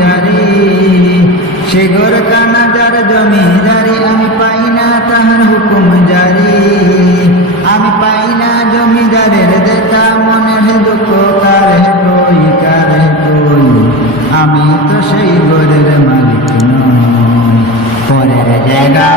জারি, সে ঘর কানা যার জমিদারি, আমি পাই না তাহার হুকুম জারি। আমি পাই না জমিদারের দেখা, মনের দুঃখ কারে কই কারে কই, আমি তো সেই ঘরের মালিক নই। পরের জায়গা